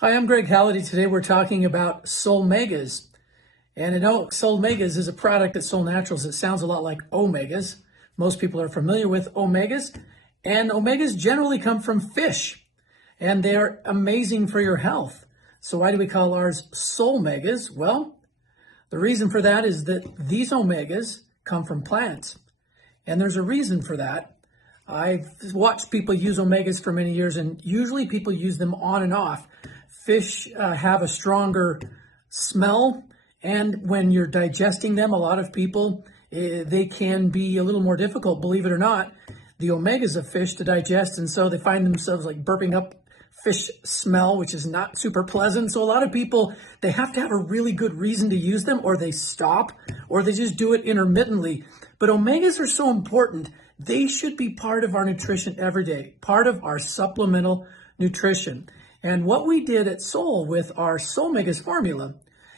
Hi, I'm Greg Halliday. Today we're talking about SolleMegas. And I know SolleMegas is a product at Solle Naturals that sounds a lot like omegas. Most people are familiar with omegas. And omegas generally come from fish. And they are amazing for your health. So why do we call ours SolleMegas? Well, the reason for that is that these omegas come from plants. And there's a reason for that. I've watched people use omegas for many years, and usually people use them on and off. Fish have a stronger smell, and when you're digesting them, a lot of people, they can be a little more difficult, believe it or not, the omegas of fish to digest, and so they find themselves like burping up fish smell, which is not super pleasant. So a lot of people, they have to have a really good reason to use them, or they stop, or they just do it intermittently. But omegas are so important. They should be part of our nutrition every day, part of our supplemental nutrition. And what we did at Solle with our SolleMegas formula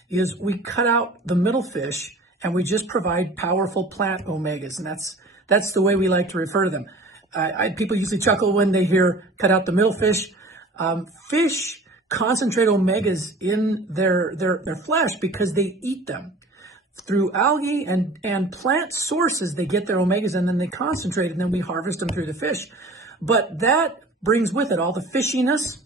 is we cut out the middle fish and we just provide powerful plant omegas. And that's the way we like to refer to them. People usually chuckle when they hear cut out the middle fish. Fish concentrate omegas in their flesh because they eat them. Through algae and plant sources, they get their omegas and then they concentrate and then we harvest them through the fish. But that brings with it all the fishiness,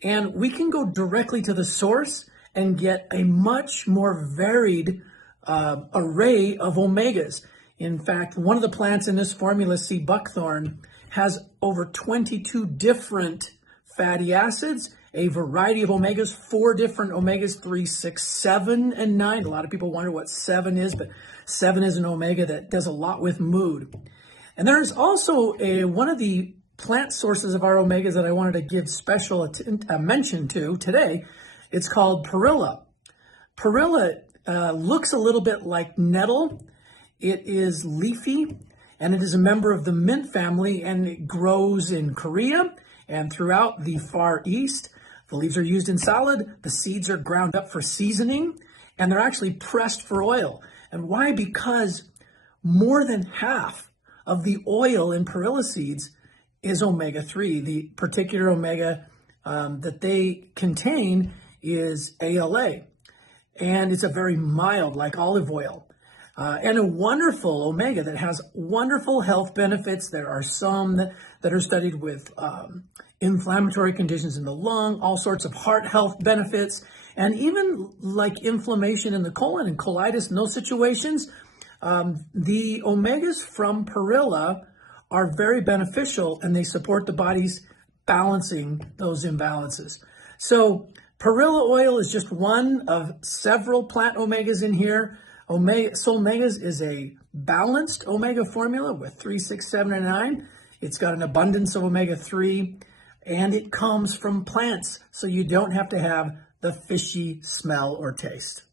and we can go directly to the source and get a much more varied array of omegas. In fact, one of the plants in this formula, sea buckthorn, has over 22 different fatty acids, a variety of omegas, 4 different omegas, 3, 6, 7, and 9. A lot of people wonder what 7 is, but 7 is an omega that does a lot with mood. And there's also one of the plant sources of our omegas that I wanted to give special mention to today. It's called perilla. Perilla looks a little bit like nettle. It is leafy, and it is a member of the mint family, and it grows in Korea and throughout the Far East. The leaves are used in salad, the seeds are ground up for seasoning, and they're actually pressed for oil. And why? Because more than half of the oil in perilla seeds is omega-3. The particular omega that they contain is ALA, and it's a very mild, like olive oil. And a wonderful omega that has wonderful health benefits. There are some that are studied with inflammatory conditions in the lung, all sorts of heart health benefits, and even like inflammation in the colon and colitis in those situations. The omegas from perilla are very beneficial, and they support the body's balancing those imbalances. So perilla oil is just one of several plant omegas in here. SolleMegas is a balanced omega formula with 3, 6, 7, and 9. It's got an abundance of omega-3, and it comes from plants, so you don't have to have the fishy smell or taste.